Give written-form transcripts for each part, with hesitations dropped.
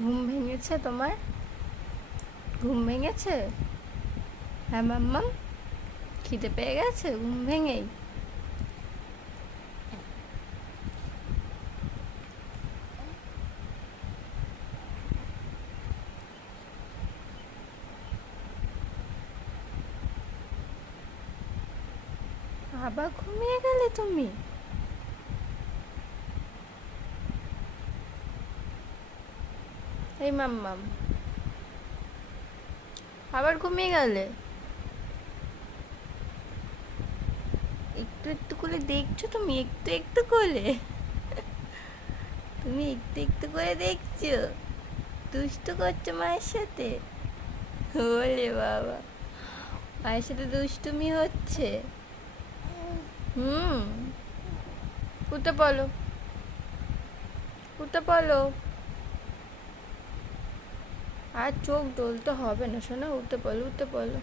ঘুম ভেঙেছে তোমার? ঘুম ভেঙেছে? হ্যাঁ মাম্মাম, খিদে পেয়ে গেছে ঘুম ভেঙেই? আবার ঘুমিয়ে গেলে তুমি? এই মাম্মাম, আবার ঘুমিয়ে গেলে? একটু একটু করে দেখছো তুমি, একটু একটু করে? তুমি একটু একটু করে দেখছো? দুষ্টু করছো মায়ের সাথে? ওরে বাবা, মায়ের সাথে দুষ্টুমি হচ্ছে? হুম, উঠে পড়ো, উঠে পড়ো। আর চোখ ডলতে হবে না শোনা, উঠে পড়ো, উঠে পড়ো।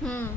হুম।